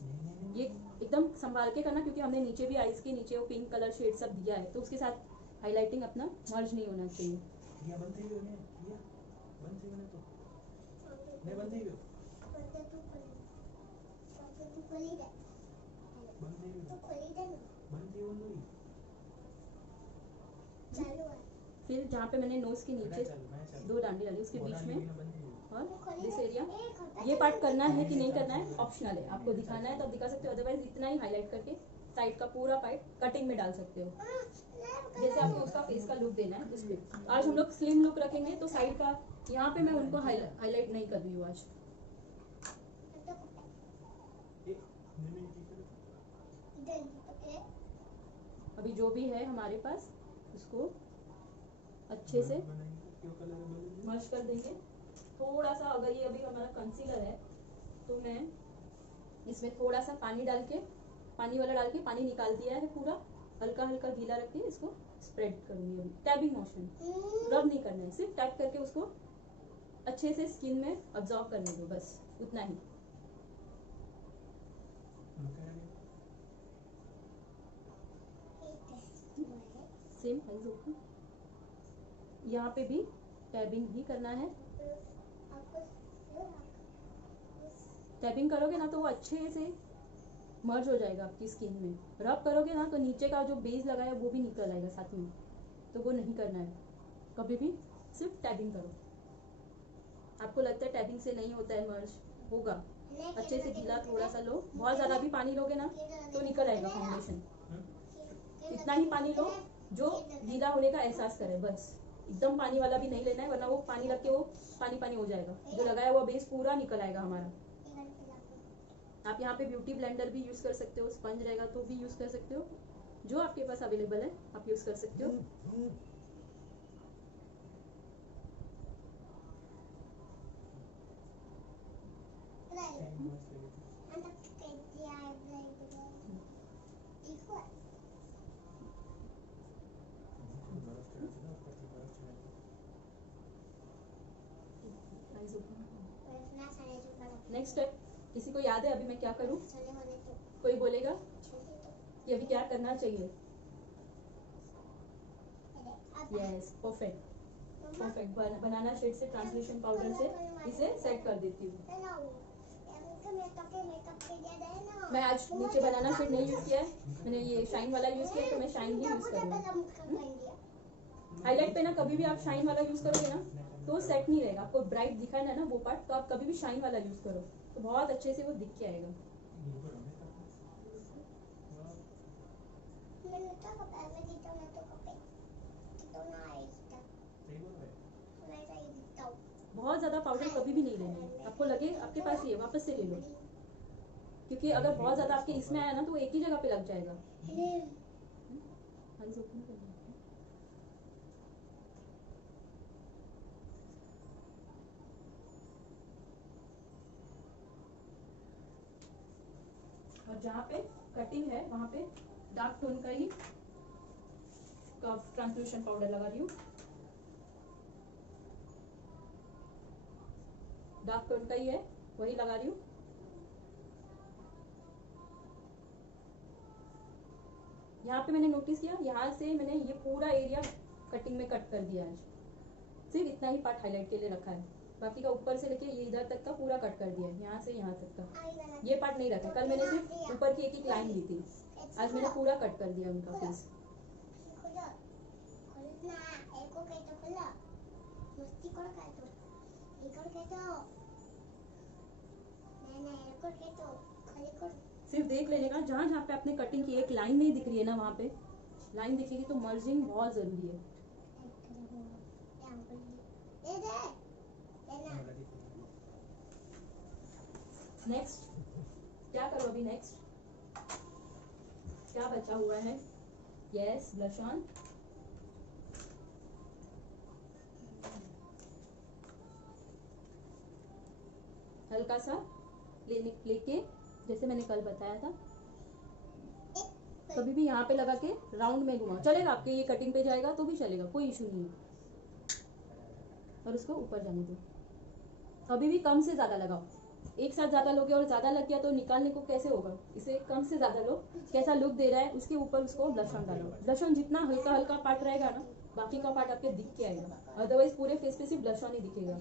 ये एकदम संभाल के करना क्योंकि हमने नीचे भी आईज के नीचे वो पिंक कलर शेड सब दिया है तो उसके साथ हाईलाइटिंग अपना मर्ज नहीं होना चाहिए। फिर जहाँ पे मैंने नोज के नीचे 2 डांडी डाली उसके बीच में और दिस एरिया, ये पार्ट करना है कि नहीं करना है ऑप्शनल है। आपको दिखाना है तो आप दिखा सकते हो, अदरवाइज इतना ही हाईलाइट करके साइड का पूरा पार्ट कटिंग में डाल सकते हो। जैसे आपको उसका फेस का लुक देना है इसलिए आज हम लोग स्लिम लुक रखेंगे तो साइड का यहाँ पे मैं उनको हाईलाइट नहीं कर रही हूँ आज। अभी जो भी है हमारे पास उसको अच्छे से मर्ज कर देंगे। थोड़ा सा अगर ये अभी हमारा कंसीलर है तो मैं इसमें थोड़ा सा पानी डाल के, पानी वाला डाल के, पानी निकाल दिया है पूरा, हल्का हल्का गीला रख के इसको स्प्रेड करूंगी। अभी टैबिंग मोशन, रब नहीं करना है, सिर्फ टैप करके उसको अच्छे से स्किन में अब्जॉर्ब करने दो, बस उतना ही। सेम आईज ओपन, यहाँ पे भी टैबिंग ही करना है। टैपिंग करोगे ना तो वो अच्छे से मर्ज हो जाएगा आपकी स्किन में। रब करोगे ना तो नीचे का जो बेस लगाया वो भी निकल आएगा साथ में, तो वो नहीं करना है कभी भी। सिर्फ टैबिंग करो। आपको लगता है टैबिंग से नहीं होता है मर्ज, होगा। अच्छे से गीला थोड़ा सा लो, बहुत ज़्यादा भी पानी लोगे ना तो निकल आएगा फाउंडेशन। इतना ही पानी लो जो गीला होने का एहसास करे, बस। एकदम पानी वाला भी नहीं लेना है वरना वो पानी लग के वो पानी पानी हो जाएगा। जो लगाया हुआ बेस पूरा निकल आएगा हमारा। आप यहाँ पे ब्यूटी ब्लेंडर भी यूज़ कर सकते हो, स्पंज रहेगा तो भी यूज़ कर सकते हो, जो आपके पास अवेलेबल है आप यूज़ कर सकते हो। नेक्स्ट स्टेप किसी को याद है अभी मैं क्या करूँ? कोई बोलेगा कि अभी क्या करना चाहिए? Yes, perfect perfect. Banana shade से ट्रांसलेशन पाउडर से इसे सेट कर देती हूँ। मैं आज नीचे बनाना शेड नहीं यूज किया है, मैंने ये शाइन वाला यूज किया है, तो मैं शाइन ही यूज करूँगी। हाईलाइट पे ना कभी भी आप शाइन वाला यूज करोगे ना तो सेट नहीं रहेगा, आपको ब्राइट दिखाना है ना वो पार्ट, तो आप कभी भी शाइन वाला यूज करो तो बहुत अच्छे से वो दिख के आएगा। बहुत ज्यादा पाउडर कभी भी नहीं लेना, आपको लगे आपके पास ही है वापस से ले लो, क्योंकि अगर बहुत ज्यादा आपके इसमें आया ना तो एक ही जगह पे लग जाएगा। और जहाँ पे कटिंग है वहाँ पे डार्क टोन का ही ट्रांसल्यूशन पाउडर लगा रही हूँ, डार्क टोन का ही है वही लगा रही हूँ। यहाँ पे मैंने नोटिस किया, यहाँ से मैंने ये पूरा एरिया कटिंग में कट कर दिया है, सिर्फ इतना ही पार्ट हाईलाइट के लिए रखा है, बाकी का ऊपर से लेके ये इधर तक का पूरा कट कर दिया है, यहाँ से यहाँ तक का ये पार्ट नहीं रखा। कल मैंने सिर्फ ऊपर की एक लाइन ली थी, आज मैंने पूरा कट कर दिया उनका फेस। सिर्फ देख लेने का, जहाँ जहाँ पे आपने कटिंग की एक लाइन नहीं दिख रही है ना वहाँ पे लाइन दिखेगी तो मर्जिंग बहुत जरूरी है। नेक्स्ट क्या करो अभी? नेक्स्ट क्या बचा हुआ है? Yes, blush on. हल्का सा लेके जैसे मैंने कल बताया था, कभी भी यहाँ पे लगा के राउंड में घुमाओ, चलेगा आपके ये कटिंग पे जाएगा तो भी चलेगा, कोई इशू नहीं है, और उसको ऊपर जाने दो। कभी भी कम से ज्यादा लगाओ, एक साथ ज्यादा लोगे और ज्यादा लग गया तो निकालने को कैसे होगा, इसे कम से ज्यादा लो, कैसा लुक दे रहा है उसके ऊपर उसको ब्लश ऑन डालो। ब्लश ऑन जितना हल्का हल्का पार्ट रहेगा ना बाकी का पार्ट आपके दिख के आएगा, अदरवाइज पूरे फेस पे सिर्फ ब्लश ऑन ही दिखेगा।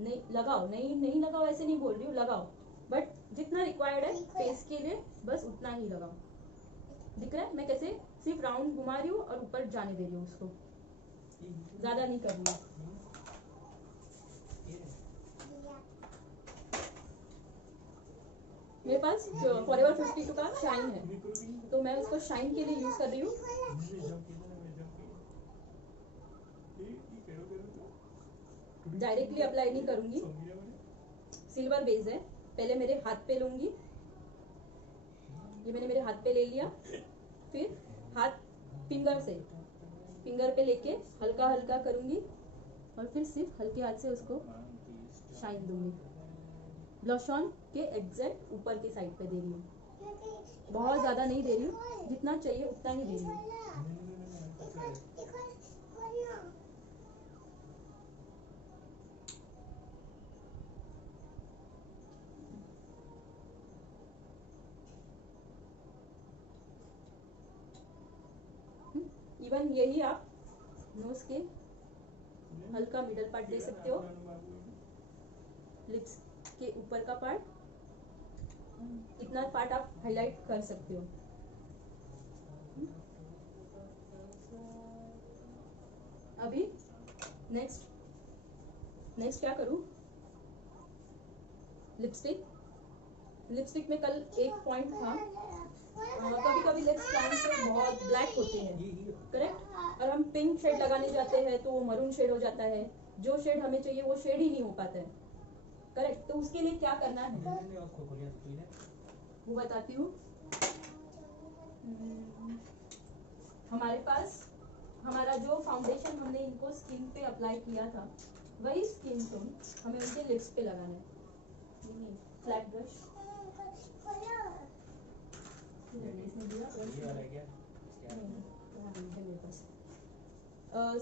नहीं लगाओ, नहीं लगाओ ऐसे नहीं बोल रही हूँ, लगाओ, बट जितना रिक्वायर्ड है फेस के लिए बस उतना ही लगाओ। दिख रहा है मैं कैसे सिर्फ राउंड घुमा रही हूँ और ऊपर जाने दे रही हूँ, उसको ज्यादा नहीं कर रही हूँ। मेरे पास फॉरएवर 52 का शाइन है तो मैं उसको शाइन के लिए यूज कर रही हूँ। डायरेक्टली अप्लाई नहीं करूंगी, सिल्वर बेस है, पहले मेरे हाथ पे लूंगी, ये मैंने मेरे हाथ पे ले लिया, फिर हाथ फिंगर पे लेके हल्का हल्का करूंगी और फिर सिर्फ हल्के हाथ से उसको शाइन दूंगी। ब्लश ऑन के एग्जैक्ट ऊपर के साइड पे दे रही हूँ, बहुत ज्यादा नहीं दे रही हूँ, जितना चाहिए उतना ही दे रही हूँ। इवन यही आप नोज के हल्का मिडल पार्ट दे सकते हो, लिप्स के ऊपर का पार्ट, इतना पार्ट आप हाईलाइट कर सकते हो। अभी नेक्स्ट क्या करूं? लिपस्टिक में कल एक पॉइंट था, कभी कभी लिप्स लाइन से बहुत ब्लैक होते हैं, करेक्ट, और हम पिंक शेड लगाने जाते हैं तो वो मरून शेड हो जाता है, जो शेड हमें चाहिए वो शेड ही नहीं हो पाता है, करेक्ट। तो उसके लिए क्या करना है वो बताती हूँ। हमारे पास हमारा जो फाउंडेशन हमने इनको स्किन पे अप्लाई किया था वही स्किन टोन हमें उनके लिप्स पे लगाना है। फ्लैट ब्रश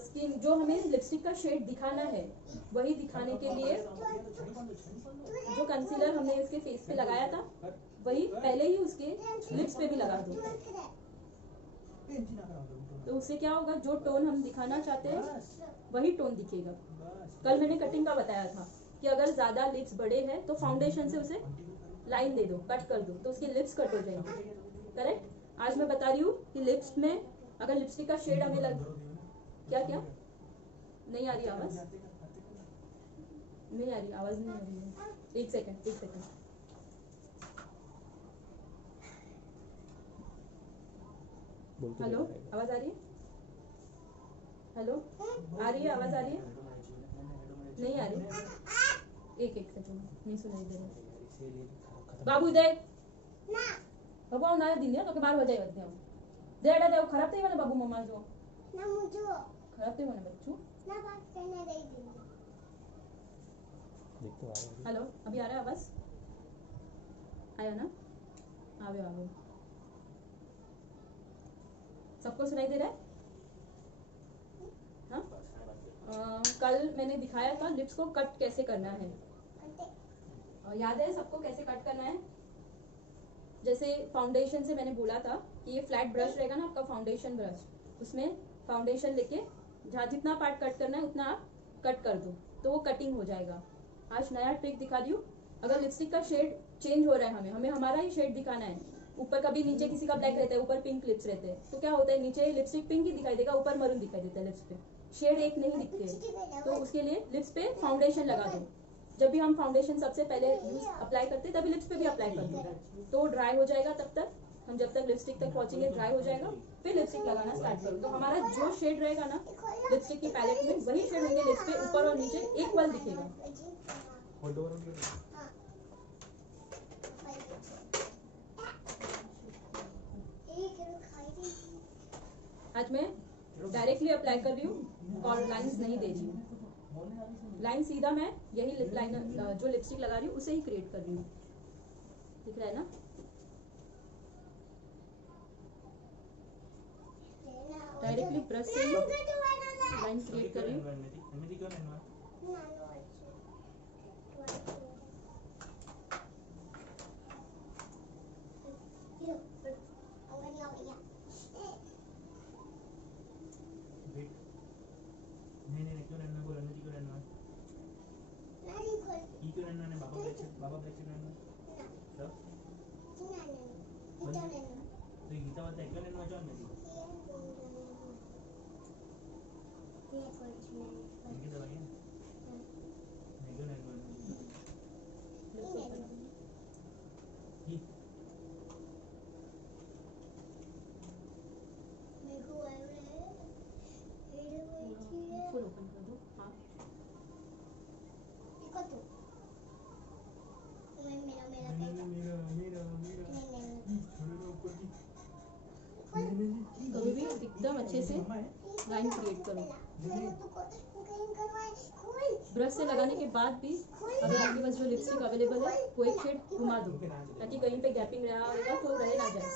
स्किन जो हमें लिपस्टिक का शेड दिखाना है वही दिखाने के लिए जो कंसीलर हमने इसके फेस पे लगाया था वही पहले ही उसके लिप्स पे भी लगा दो। तो उससे क्या होगा, जो टोन हम दिखाना चाहते हैं वही टोन दिखेगा। कल मैंने कटिंग का बताया था कि अगर ज्यादा लिप्स बड़े हैं तो फाउंडेशन से उसे लाइन दे दो, कट कर दो, तो उसके लिप्स कट हो जाएंगे, करेक्ट। आज मैं बता रही हूँ कि लिप्स में अगर लिपस्टिक का शेड हमें लग क्या क्या नहीं आ रही आवाज, नहीं आ रही आवाज, नहीं आ रही है। एक सेकंड हेलो, आवाज आ रही है? हेलो, आ रही है आवाज, आ रही है? नहीं आ रही। एक सेकंड, नहीं सुनाई दे रहा। बाबू देख बाबू ना दिन तो के 12 बजे होते हैं देड़ा दे खराब થઈ મને બાબુ મમ્મા જો ના મુજો ખરાબ થઈ મને બચ્ચू ना बात करने दे दी देख तो आ रहा है। हेलो, अभी आ रहा है आवाज? आया ना? आवे सबको सुनाई दे रहा है? हाँ, कल मैंने दिखाया था लिप्स को कट कैसे करना है, याद है सबको कैसे कट करना है? जैसे फाउंडेशन से मैंने बोला था कि ये फ्लैट ब्रश रहेगा ना आपका फाउंडेशन ब्रश, उसमें फाउंडेशन लेके जहाँ जितना पार्ट कट करना है उतना आप कट कर दो तो वो कटिंग हो जाएगा। आज नया ट्रिक दिखा दी हूँ। अगर लिपस्टिक का शेड चेंज हो रहा है, हमें हमारा ही शेड दिखाना है, ऊपर कभी नीचे किसी का ब्लैक रहता है, ऊपर पिंक लिप्स रहते हैं, तो क्या होता है नीचे लिपस्टिक पिंक ही दिखाई देगा, ऊपर मरून दिखाई देता है, लिप्स पे शेड एक नहीं दिखते। तो उसके लिए लिप्स पे फाउंडेशन लगा दो। जब भी हम फाउंडेशन सबसे पहले यूज अप्लाई करते हैं तभी लिप्स पे भी अप्लाई कर दो, तो ड्राई हो जाएगा। तब तक हम जब तक लिपस्टिक तक पहुंचेंगे ड्राई हो जाएगा, फिर लिपस्टिक लगाना स्टार्ट करो। तो हमारा जो शेड रहेगा ना लिपस्टिक की पैलेट में वही शेड होंगे लिप्स पे, ऊपर और नीचे इक्वल दिखेगा। आज मैं डायरेक्टली अप्लाई कर रही हूँ और लाइंस नहीं दे रही हूँ। लाइन सीधा मैं यही लिप लाइनर जो लिपस्टिक लगा रही हूँ उसे ही क्रिएट कर रही हूँ, दिख रहा है ना? डायरेक्टली ब्रश से ही लाइन क्रिएट कर रही हूँ। कभी भी एकदम अच्छे से लाइन क्रिएट करो। ब्रश से लगाने के बाद भी अगर आपके पास जो लिपस्टिक अवेलेबल है वो एक शेड घुमा दो ताकि कहीं पे गैपिंग रहा होगा तो रह ना जाए।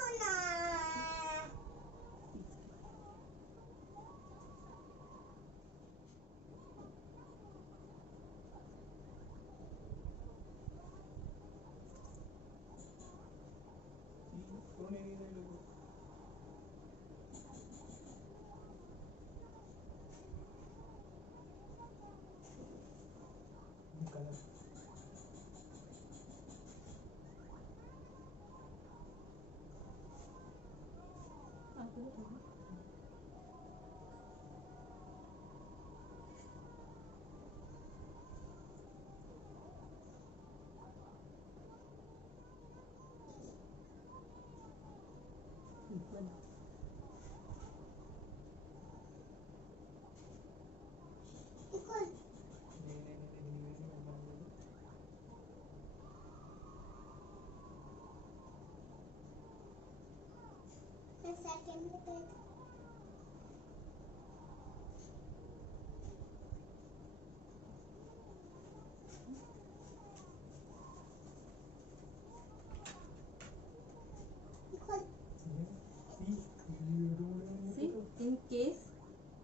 इन केस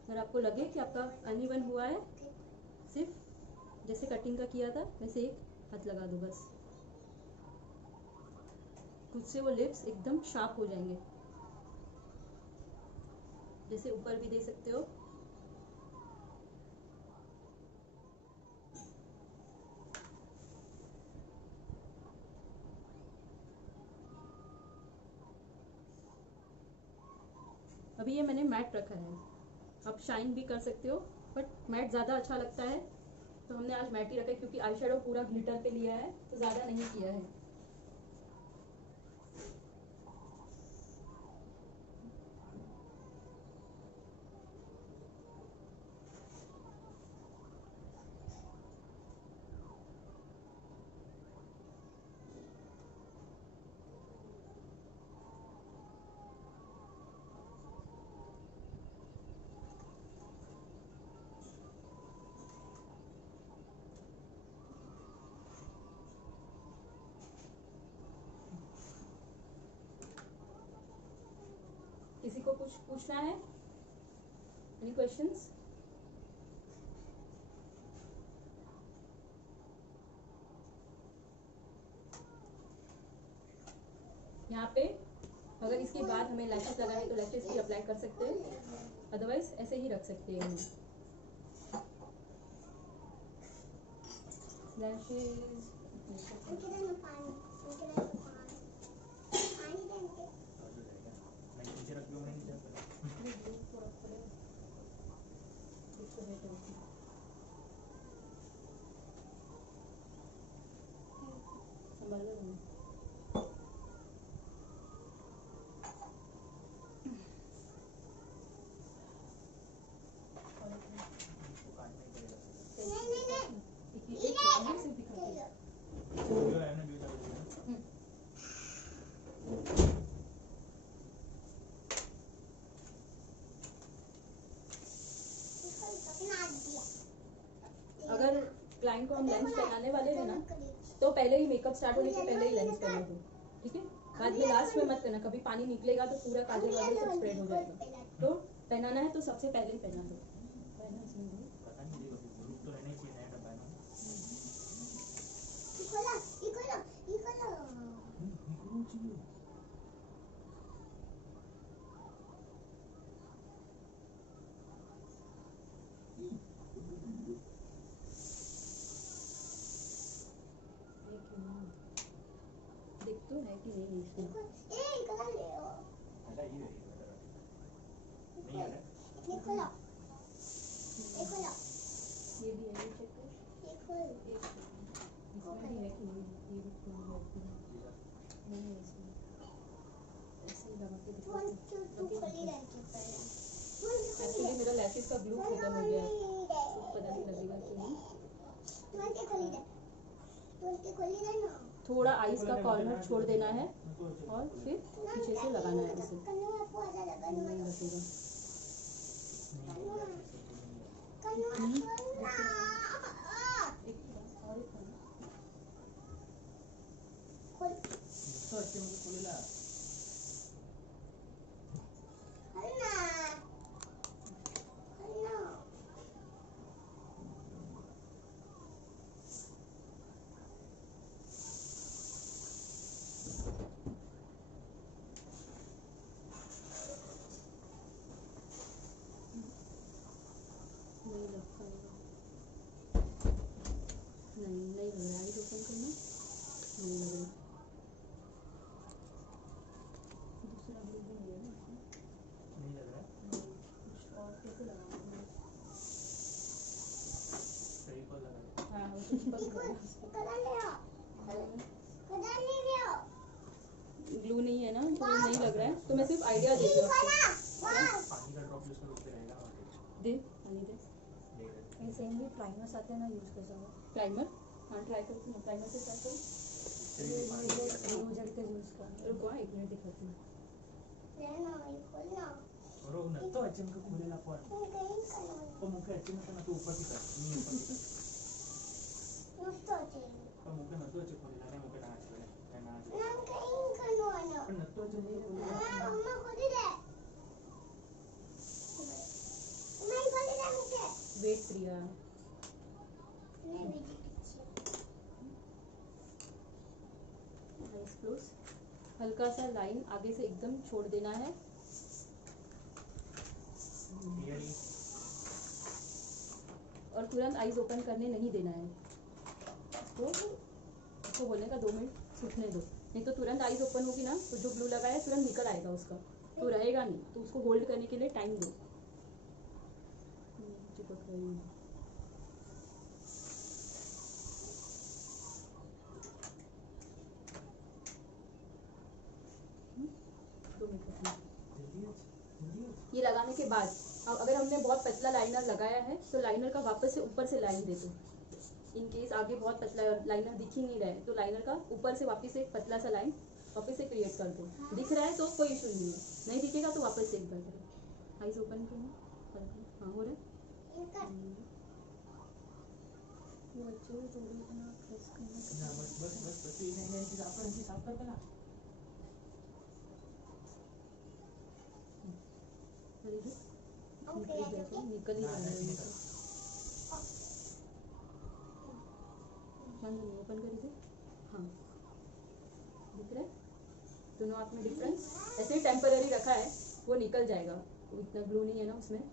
अगर आपको लगे कि आपका अनइवन हुआ है, सिर्फ जैसे कटिंग का किया था वैसे एक हाथ लगा दो बस, खुद से वो लिप्स एकदम शार्प हो जाएंगे। जैसे ऊपर भी दे सकते हो। अभी ये मैंने मैट रखा है, आप शाइन भी कर सकते हो, बट मैट ज़्यादा अच्छा लगता है तो हमने आज मैट ही रखा है, क्योंकि आई शेडो पूरा ग्लिटर पे लिया है तो ज़्यादा नहीं किया है। किसी को कुछ पूछना है? Any questions? यहाँ पे अगर इसके बाद हमें लैशेस लगाए तो लैशेस भी अप्लाई कर सकते हैं, अदरवाइज ऐसे ही रख सकते हैं हम लैशेस। अगर क्लाइंट को हम लेंस पहनाने वाले हैं ना, तो पहले ही मेकअप स्टार्ट होने से पहले ही लेंस पहना दो, ठीक है? बाद में लास्ट में मत करना, कभी पानी निकलेगा तो पूरा काजल वाजल सब स्प्रेड हो जाएगा। तो पहनाना है तो सबसे पहले ही पहना दो। देख तो है कि नहीं इसमें। ये भी है, चेक कर। इसमें भी है कि नहीं, ये भी खोल है कि नहीं है इसमें। ऐसे ही लगा के दिखा दो। एक्चुअली मेरा लैशेस का ग्लू खत्म हो गया है, तो पता नहीं लगेगा कि नहीं। थोड़ा आईज का कॉर्नर छोड़ देना है और फिर पीछे से लगाना है इसे, नहीं लगेगा। नहीं लग रहा है, आईज ओपन करना नहीं लग रहा। दूसरा ग्लू भी नहीं है ना, नहीं लग रहा है। कुछ और कैसे लगाऊंगा? सही को लगा। हाँ वो कुछ पर ग्लू नहीं है ना, तो नहीं लग रहा है, तो मैं सिर्फ आइडिया दे रही हूँ आपको। पानी का ड्रॉप यूज करो, रहेगा दे पानी दे। ऐसे ही प्राइमर्स आते हैं ना, यूज कर सकते हो। प्राइमर? हाँ ट्राई करती हूँ, प्राइमर से ट्राई करूँ। ग्लू जेल का यूज कर। रुको एक मिनट दिखाती हूँ। Bro, na to achieve ka kulela po. Mungkin achieve ka na to ऊपर की कर. Mungkin na to achieve kulela na mungkin na achieve. Na to achieve वेट प्रिया। Eyes close. हल्का सा लाइन आगे से एकदम छोड़ देना है। और तुरंत आइज ओपन करने नहीं देना है। उसको बोलने का 2 मिनट सूखने दो, नहीं तो तुरंत आइज ओपन होगी ना तो जो ग्लू लगा है तुरंत निकल आएगा उसका, तो रहेगा नहीं। तो उसको होल्ड करने के लिए टाइम दो। चिपक रही है। ये लगाने के बाद अब अगर हमने बहुत पतला लाइनर लगाया है तो लाइनर का वापस से ऊपर से लाइन दे दो। इन केस आगे बहुत पतला लाइनर दिख ही नहीं रहा है तो लाइनर का ऊपर से वापस से एक पतला सा लाइन वापस से क्रिएट कर दो। दिख रहा है तो कोई इशू नहीं है, नहीं दिखेगा तो वापस से एक बार करो। आइज ओपन करो। हाँ हो रहा है। बस ini apa nanti sabar kan? निकल ही रहा है। ओपन कर दीजिए। हाँ दिख रहा है दोनों आँख में डिफरेंस। ऐसे ही टेम्पररी रखा है, वो निकल जाएगा, इतना ग्लू नहीं है ना उसमें।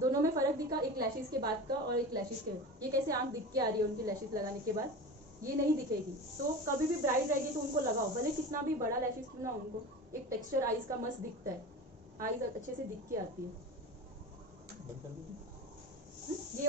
दोनों में फर्क दिखा, एक लैशेस के बाद का और एक लैशेस के। ये कैसे आँख दिख के आ रही है उनकी लैशेस लगाने के बाद, ये नहीं दिखेगी। तो कभी भी ब्राइट रहेगी तो उनको लगाओ, भले कितना भी बड़ा लैशेस क्यों ना, उनको एक टेक्सचर आईज का मस्त दिखता है, आईज अच्छे से दिख के आती है। ये